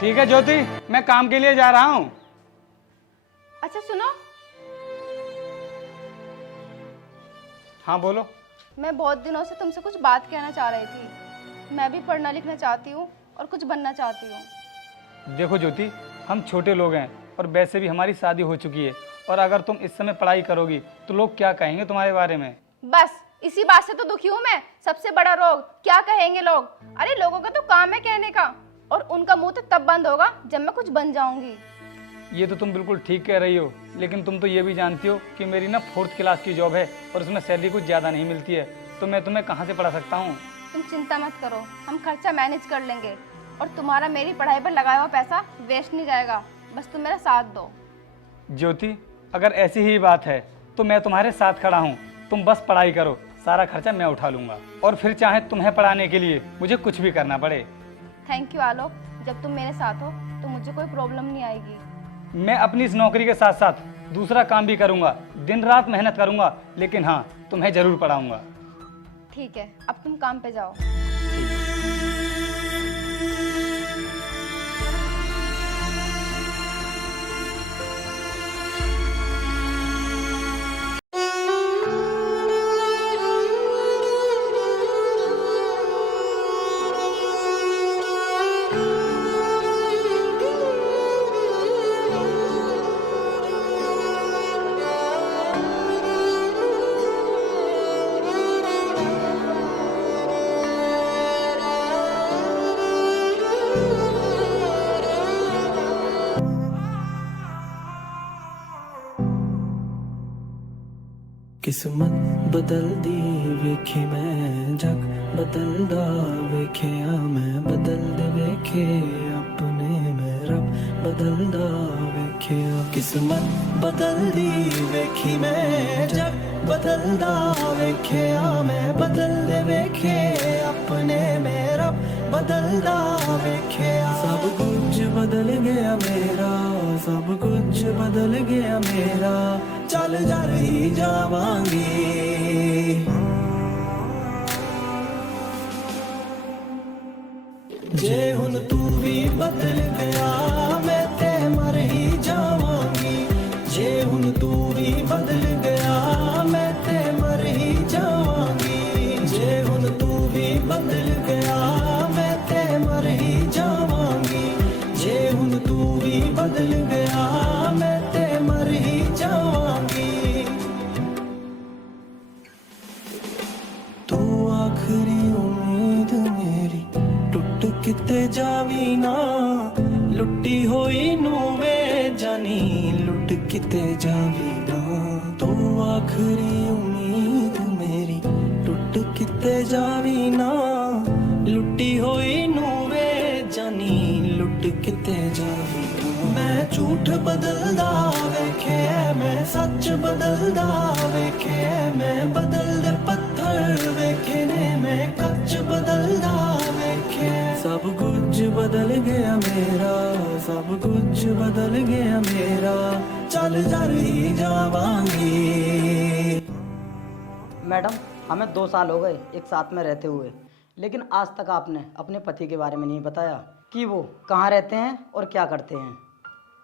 ठीक है ज्योति, मैं काम के लिए जा रहा हूँ। अच्छा सुनो, हाँ बोलो। मैं बहुत दिनों से तुमसे कुछ बात कहना चाह रही थी। मैं भी पढ़ना लिखना चाहती हूँ और कुछ बनना चाहती हूँ। देखो ज्योति, हम छोटे लोग हैं और वैसे भी हमारी शादी हो चुकी है, और अगर तुम इस समय पढ़ाई करोगी तो लोग क्या कहेंगे तुम्हारे बारे में। बस इसी बात से तो दुखी हूँ मैं। सबसे बड़ा रोग, क्या कहेंगे लोग। अरे लोगों का तो काम है कहने का, और उनका मुंह तो तब बंद होगा जब मैं कुछ बन जाऊंगी। ये तो तुम बिल्कुल ठीक कह रही हो, लेकिन तुम तो ये भी जानती हो कि मेरी ना 4th क्लास की जॉब है और उसमें सैलरी कुछ ज़्यादा नहीं मिलती है, तो मैं तुम्हें कहाँ से पढ़ा सकता हूँ। तुम चिंता मत करो, हम खर्चा मैनेज कर लेंगे, और तुम्हारा मेरी पढ़ाई पर लगाया हुआ पैसा वेस्ट नहीं जाएगा। बस तुम मेरा साथ दो। ज्योति, अगर ऐसी ही बात है तो मैं तुम्हारे साथ खड़ा हूँ। तुम बस पढ़ाई करो, सारा खर्चा मैं उठा लूँगा, और फिर चाहे तुम्हें पढ़ाने के लिए मुझे कुछ भी करना पड़े। थैंक यू आलोक, जब तुम मेरे साथ हो तो मुझे कोई प्रॉब्लम नहीं आएगी। मैं अपनी इस नौकरी के साथ साथ दूसरा काम भी करूँगा, दिन रात मेहनत करूँगा, लेकिन हाँ, तुम्हें ज़रूर पढ़ाऊँगा। ठीक है, अब तुम काम पे जाओ। किस्मत बदलदी वेखे मैं जग बदलदा वेखिया मैं बदलदे वेखे अपने मैं रब बदलदा वेखिया किस्मत बदलदी वेखी मैं जग बदलदा वेखिया मैं बदलदे वेखे अपने मैं रब बदलदा वेखिया सब कुछ बदल गया मेरा सब कुछ बदल गया मेरा चल जा रही जावांगी जे हुन तू भी बदल गया मैं ते मर ही जावांगी जे हुन तू भी बदल गया मैं ते मर ही जावांगी जे हुन तू भी बदल गया मैं ते मर ही जावांगी जे हुन तू भी बदल गया मैं ते मर ही जावांगी तू आखिरी उम्मीद मेरी टुट किते जावी ना लुट्टी होई नूवे जानी लुट किते जावी ना तू आखिरी उम्मीद मेरी टुट किते जावी ना लुट्टी होई नूवे जानी लुट किते जावी ना मैं झूठ बदलदा वेखे मैं सच बदलदा वेखे मैं बदलदे पत्थर वेखे ने मैं कच बदलदा वेखे सब कुछ बदल गया मेरा सब कुछ बदल गया मेरा चल जा रही जावांगी। मैडम, हमें 2 साल हो गए एक साथ में रहते हुए, लेकिन आज तक आपने अपने पति के बारे में नहीं बताया कि वो कहाँ रहते हैं और क्या करते हैं।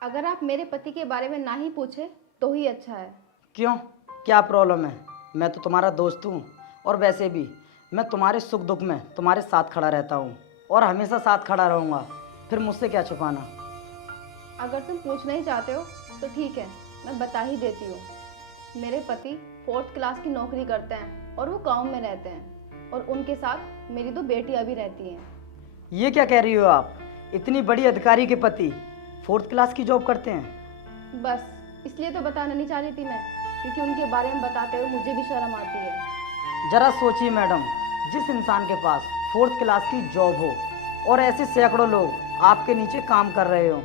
अगर आप मेरे पति के बारे में ना ही पूछे तो ही अच्छा है। क्यों, क्या प्रॉब्लम है? मैं तो तुम्हारा दोस्त हूँ, और वैसे भी मैं तुम्हारे सुख दुख में तुम्हारे साथ खड़ा रहता हूँ और हमेशा साथ खड़ा रहूँगा। फिर मुझसे क्या छुपाना। अगर तुम पूछना ही चाहते हो तो ठीक है, मैं बता ही देती हूँ। मेरे पति 4th क्लास की नौकरी करते हैं और वो गांव में रहते हैं, और उनके साथ मेरी 2 बेटियां भी रहती हैं। ये क्या कह रही हो आप? इतनी बड़ी अधिकारी के पति 4th क्लास की जॉब करते हैं? बस इसलिए तो बताना नहीं चाह रही थी मैं, क्योंकि उनके बारे में बताते हुए मुझे भी शर्म आती है। जरा सोचिए मैडम, जिस इंसान के पास 4th क्लास की जॉब हो और ऐसे सैकड़ों लोग आपके नीचे काम कर रहे हो,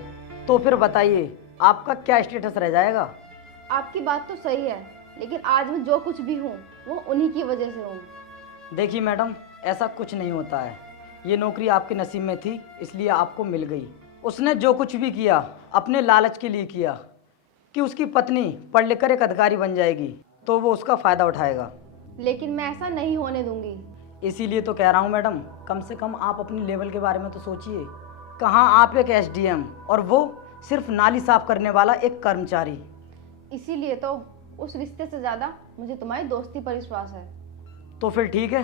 तो फिर बताइए आपका क्या स्टेटस रह जाएगा। आपकी बात तो सही है, लेकिन आज मैं जो कुछ भी हूँ वो उन्हीं की वजह से हूँ। देखिए मैडम, ऐसा कुछ नहीं होता है। ये नौकरी आपके नसीब में थी, इसलिए आपको मिल गई। उसने जो कुछ भी किया अपने लालच के लिए किया कि उसकी पत्नी पढ़ लिख कर एक अधिकारी बन जाएगी, तो वो उसका फ़ायदा उठाएगा। लेकिन मैं ऐसा नहीं होने दूंगी। इसीलिए तो कह रहा हूँ मैडम, कम से कम आप अपनी लेवल के बारे में तो सोचिए। कहाँ आप एक एसडीएम और वो सिर्फ नाली साफ करने वाला एक कर्मचारी। इसीलिए तो उस रिश्ते से ज़्यादा मुझे तुम्हारी दोस्ती पर विश्वास है। तो फिर ठीक है,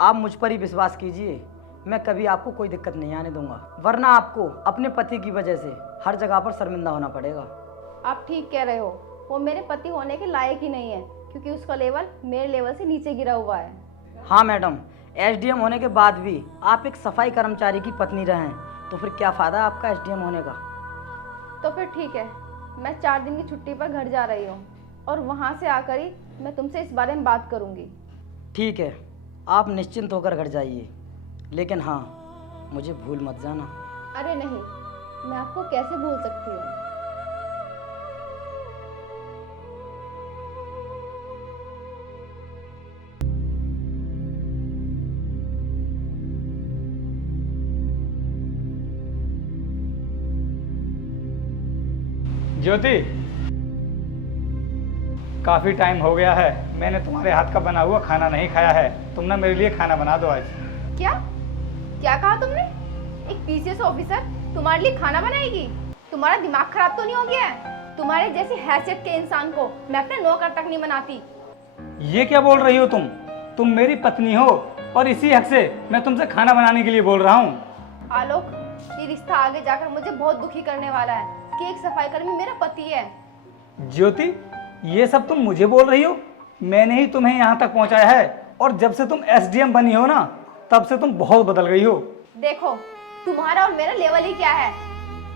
आप मुझ पर ही विश्वास कीजिए, मैं कभी आपको कोई दिक्कत नहीं आने दूंगा, वरना आपको अपने पति की वजह से हर जगह पर शर्मिंदा होना पड़ेगा। आप ठीक कह रहे हो, वो मेरे पति होने के लायक ही नहीं है, क्योंकि उसका लेवल मेरे लेवल से नीचे गिरा हुआ है। हाँ मैडम, एसडीएम होने के बाद भी आप एक सफाई कर्मचारी की पत्नी रहें, तो फिर क्या फ़ायदा आपका एसडीएम होने का। तो फिर ठीक है, मैं 4 दिन की छुट्टी पर घर जा रही हूँ और वहाँ से आकर ही मैं तुमसे इस बारे में बात करूँगी। ठीक है, आप निश्चिंत होकर घर जाइए, लेकिन हाँ मुझे भूल मत जाना। अरे नहीं, मैं आपको कैसे भूल सकती हूँ। ज्योति, काफी टाइम हो गया है, मैंने तुम्हारे हाथ का बना हुआ खाना नहीं खाया है। तुम ना मेरे लिए खाना बना दो आज। क्या क्या कहा तुमने? एक पीसीएस ऑफिसर तुम्हारे लिए खाना बनाएगी? तुम्हारा दिमाग खराब तो नहीं हो गया है? तुम्हारे जैसी हैसियत के इंसान को मैं अपने नौकर तक नहीं बनाती। ये क्या बोल रही हो तुम मेरी पत्नी हो और इसी हक से मैं तुमसे खाना बनाने के लिए बोल रहा हूँ। आलोक, ये रिश्ता आगे जाकर मुझे बहुत दुखी करने वाला है कि एक सफाई कर्मी मेरा पति है। ज्योति, ये सब तुम मुझे बोल रही हो? मैंने ही तुम्हें यहाँ तक पहुँचाया है, और जब से तुम एसडीएम बनी हो ना, तब से तुम बहुत बदल गई हो। देखो, तुम्हारा और मेरा लेवल ही क्या है,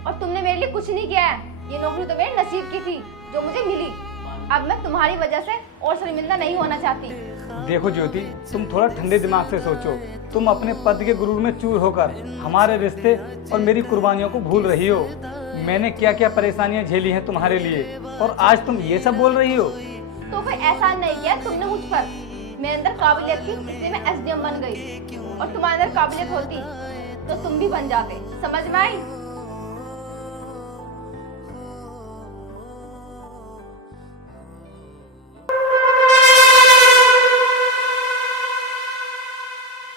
और तुमने मेरे लिए कुछ नहीं किया है। ये नौकरी तो मेरे नसीब की थी जो मुझे मिली। अब मैं तुम्हारी वजह से और शर्मिंदा नहीं होना चाहती। देखो ज्योति, तुम थोड़ा ठंडे दिमाग से सोचो। तुम अपने पद के गुरूर में चूर होकर हमारे रिश्ते और मेरी कुर्बानियों को भूल रही हो। मैंने क्या क्या परेशानियां झेली हैं तुम्हारे लिए, और आज तुम ये सब बोल रही हो। तो फिर एहसान नहीं किया तुमने मुझ पर। मेरे अंदर काबिलियत थी, इसलिए मैं एसडीएम बन गई, और तुम्हारे अंदर काबिलियत होती तो तुम भी बन जाते। समझ में आई?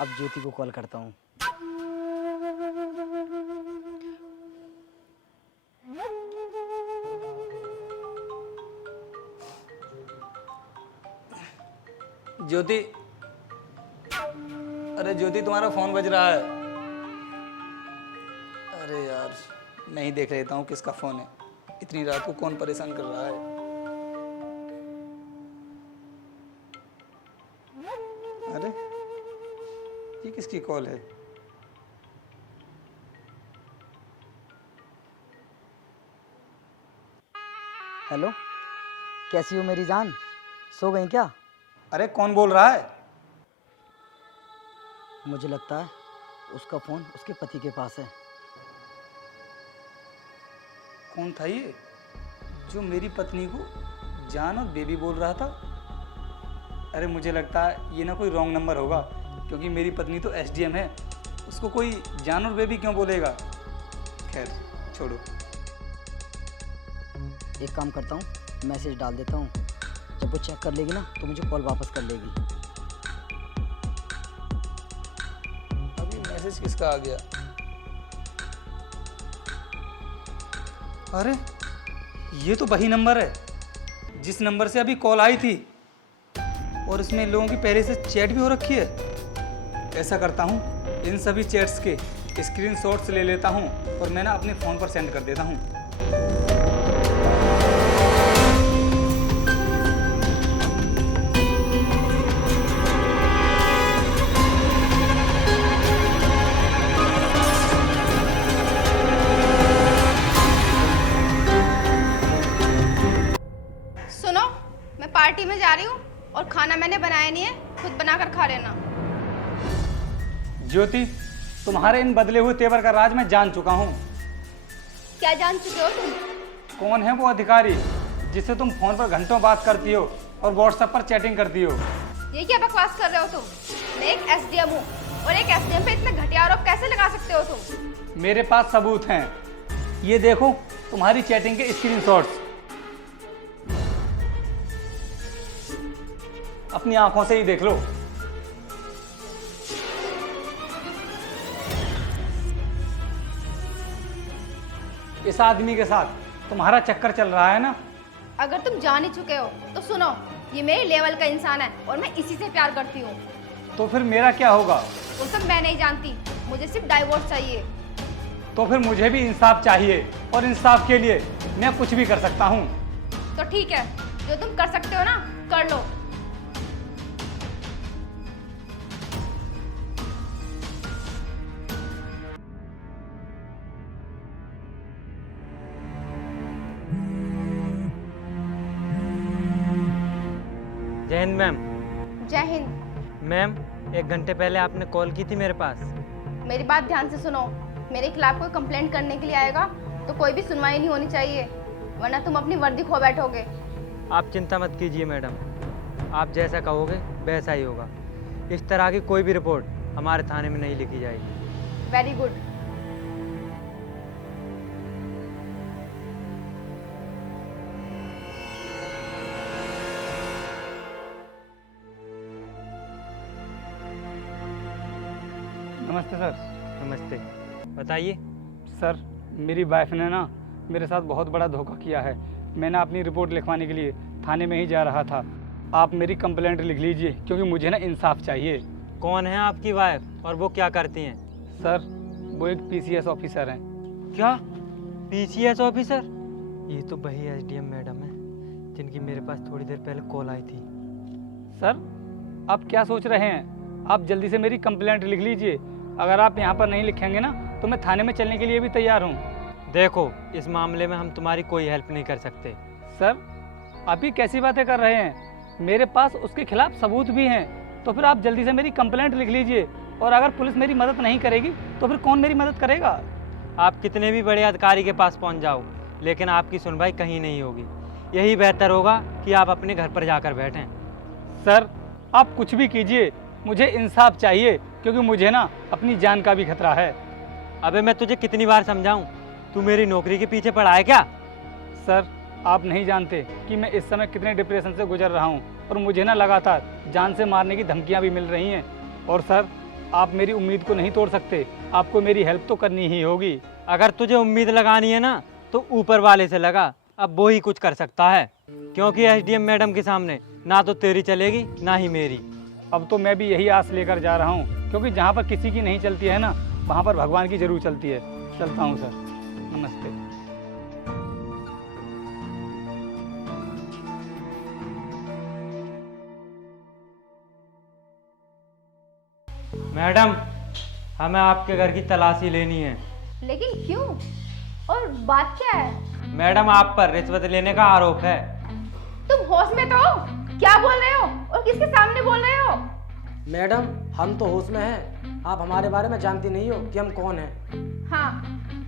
अब ज्योति को कॉल करता हूँ। ज्योति, अरे ज्योति, तुम्हारा फोन बज रहा है। अरे यार, मैं ही देख लेता हूँ किसका फोन है। इतनी रात को कौन परेशान कर रहा है। अरे ये किसकी कॉल है? हेलो, कैसी हो मेरी जान? सो गई क्या? अरे कौन बोल रहा है? मुझे लगता है उसका फ़ोन उसके पति के पास है। कौन था ये जो मेरी पत्नी को जान और बेबी बोल रहा था? अरे मुझे लगता है ये ना कोई रॉन्ग नंबर होगा, क्योंकि मेरी पत्नी तो एसडीएम है, उसको कोई जान और बेबी क्यों बोलेगा। खैर छोड़ो। एक काम करता हूँ, मैसेज डाल देता हूँ, जब वो चेक कर लेगी ना तो मुझे कॉल वापस कर लेगी। अभी मैसेज किसका आ गया? अरे ये तो वही नंबर है जिस नंबर से अभी कॉल आई थी, और इसमें लोगों की पहले से चैट भी हो रखी है। ऐसा करता हूँ, इन सभी चैट्स के स्क्रीनशॉट्स ले लेता हूँ और मैं ना अपने फ़ोन पर सेंड कर देता हूँ। सुनो, मैं पार्टी में जा रही हूँ और खाना मैंने बनाया नहीं है, खुद बनाकर खा लेना। ज्योति, तुम्हारे इन बदले हुए तेवर का राज मैं जान चुका हूँ। क्या जान चुके हो तुम? कौन है वो अधिकारी जिससे तुम फोन पर घंटों बात करती हो और व्हाट्सएप पर चैटिंग करती हो? ये क्या बकवास कर रहे हो तुम? मैं एक एसडीएम हूँ, और एक एसडीएम पे इतने घटिया आरोप कैसे लगा सकते हो तुम? मेरे पास सबूत हैं। ये देखो तुम्हारी चैटिंग के स्क्रीनशॉट्स। अपनी आंखों से ही देख लो। इस आदमी के साथ तुम्हारा चक्कर चल रहा है ना। अगर तुम जान ही चुके हो तो सुनो, ये मेरे लेवल का इंसान है और मैं इसी से प्यार करती हूँ। तो फिर मेरा क्या होगा? वो सब मैं नहीं जानती, मुझे सिर्फ डाइवोर्स चाहिए। तो फिर मुझे भी इंसाफ चाहिए और इंसाफ के लिए मैं कुछ भी कर सकता हूँ। तो ठीक है, जो तुम कर सकते हो ना कर लो। जय हिंद मैम। जय हिंद। मैम, 1 घंटे पहले आपने कॉल की थी मेरे पास। मेरी बात ध्यान से सुनो, मेरे खिलाफ कोई कंप्लेंट करने के लिए आएगा तो कोई भी सुनवाई नहीं होनी चाहिए, वरना तुम अपनी वर्दी खो बैठोगे। आप चिंता मत कीजिए मैडम, आप जैसा कहोगे वैसा ही होगा। इस तरह की कोई भी रिपोर्ट हमारे थाने में नहीं लिखी जाएगी। Very good. नमस्ते सर। नमस्ते, बताइए। सर, मेरी वाइफ ने ना मेरे साथ बहुत बड़ा धोखा किया है। मैं ना अपनी रिपोर्ट लिखवाने के लिए थाने में ही जा रहा था। आप मेरी कंप्लेंट लिख लीजिए क्योंकि मुझे ना इंसाफ चाहिए। कौन है आपकी वाइफ और वो क्या करती हैं? सर, वो एक PCS ऑफिसर हैं। क्या PCS ऑफिसर? ये तो वही SDM मैडम है जिनकी मेरे पास थोड़ी देर पहले कॉल आई थी। सर, आप क्या सोच रहे हैं? आप जल्दी से मेरी कंप्लेंट लिख लीजिए। अगर आप यहाँ पर नहीं लिखेंगे ना तो मैं थाने में चलने के लिए भी तैयार हूँ। देखो, इस मामले में हम तुम्हारी कोई हेल्प नहीं कर सकते। सर, आप ही कैसी बातें कर रहे हैं? मेरे पास उसके खिलाफ सबूत भी हैं। तो फिर आप जल्दी से मेरी कंप्लेंट लिख लीजिए, और अगर पुलिस मेरी मदद नहीं करेगी तो फिर कौन मेरी मदद करेगा? आप कितने भी बड़े अधिकारी के पास पहुंच जाओ, लेकिन आपकी सुनवाई कहीं नहीं होगी। यही बेहतर होगा कि आप अपने घर पर जाकर बैठें। सर, आप कुछ भी कीजिए, मुझे इंसाफ चाहिए क्योंकि मुझे ना अपनी जान का भी खतरा है। अबे मैं तुझे कितनी बार समझाऊं, तू मेरी नौकरी के पीछे पड़ा है क्या? सर, आप नहीं जानते कि मैं इस समय कितने डिप्रेशन से गुजर रहा हूँ और मुझे ना लगातार जान से मारने की धमकियाँ भी मिल रही हैं। और सर, आप मेरी उम्मीद को नहीं तोड़ सकते, आपको मेरी हेल्प तो करनी ही होगी। अगर तुझे उम्मीद लगानी है ना तो ऊपर वाले से लगा, अब वो ही कुछ कर सकता है। क्योंकि SDM मैडम के सामने ना तो तेरी चलेगी ना ही मेरी। अब तो मैं भी यही आस लेकर जा रहा हूँ, क्योंकि जहाँ पर किसी की नहीं चलती है ना, वहाँ पर भगवान की जरूर चलती है। चलता हूँ सर, नमस्ते। मैडम, हमें आपके घर की तलाशी लेनी है। लेकिन क्यों और बात क्या है? मैडम, आप पर रिश्वत लेने का आरोप है। तुम होश में तो हो? क्या बोल रहे हो और किसके सामने बोल रहे हो? मैडम, हम तो होश में हैं। आप हमारे बारे में जानती नहीं हो कि हम कौन हैं। हाँ,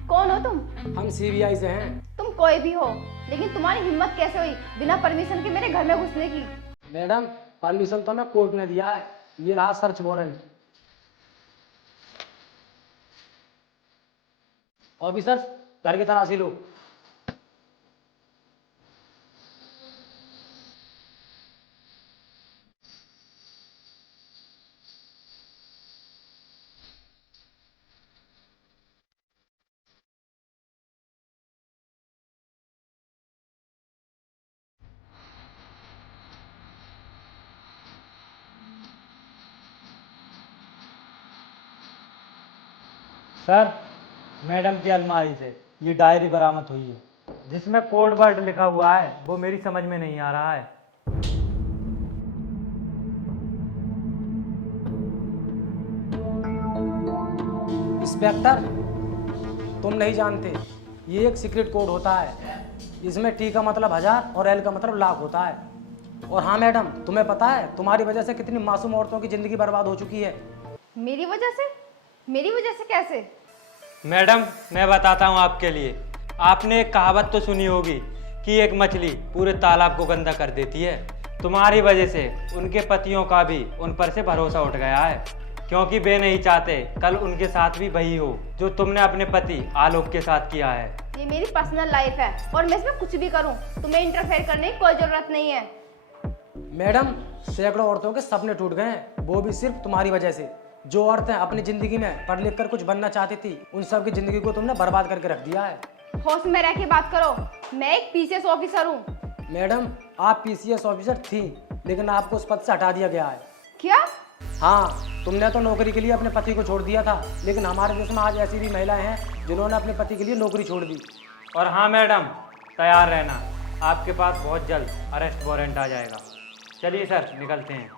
कौन हो तुम? हम CBI से हैं। तुम कोई भी हो, लेकिन तुम्हारी हिम्मत कैसे हुई बिना परमिशन के मेरे घर में घुसने की? मैडम, परमिशन तो हमें कोर्ट ने दिया है। ये रहा सर्च वारंट। ऑफिसर, घर की तलाशी लो। सर, मैडम की अलमारी से ये डायरी बरामद हुई है, जिसमें कोड वर्ड लिखा हुआ है, वो मेरी समझ में नहीं आ रहा है। इंस्पेक्टर, तुम नहीं जानते, ये एक सीक्रेट कोड होता है। इसमें T का मतलब 1000 और L का मतलब लाख होता है। और हाँ मैडम, तुम्हें पता है तुम्हारी वजह से कितनी मासूम औरतों की जिंदगी बर्बाद हो चुकी है। मेरी वजह से? मेरी वजह से कैसे? मैडम, मैं बताता हूँ आपके लिए। आपने एक कहावत तो सुनी होगी कि एक मछली पूरे तालाब को गंदा कर देती है। तुम्हारी वजह से उनके पतियों का भी उन पर से भरोसा उठ गया है, क्योंकि वे नहीं चाहते कल उनके साथ भी वही हो जो तुमने अपने पति आलोक के साथ किया है। ये मेरी पर्सनल लाइफ है और मैं इसमें कुछ भी करूं, तुम्हें इंटरफेयर करने की कोई जरूरत नहीं है। मैडम, सैकड़ों औरतों के सपने टूट गए हैं, वो भी सिर्फ तुम्हारी वजह से। जो औरतें अपनी जिंदगी में पढ़ लिख कर कुछ बनना चाहती थी, उन सब की जिंदगी को तुमने बर्बाद करके रख दिया है। होश में रह के बात करो। मैं एक पीसीएस ऑफिसर हूँ। मैडम आप पीसीएस ऑफिसर थी, लेकिन आपको उस पद से हटा दिया गया है। क्या? हाँ, तुमने तो नौकरी के लिए अपने पति को छोड़ दिया था, लेकिन हमारे देश में आज ऐसी भी महिलाएं हैं जिन्होंने अपने पति के लिए नौकरी छोड़ दी। और हाँ मैडम, तैयार रहना, आपके पास बहुत जल्द अरेस्ट वारंट आ जाएगा। चलिए सर, निकलते हैं।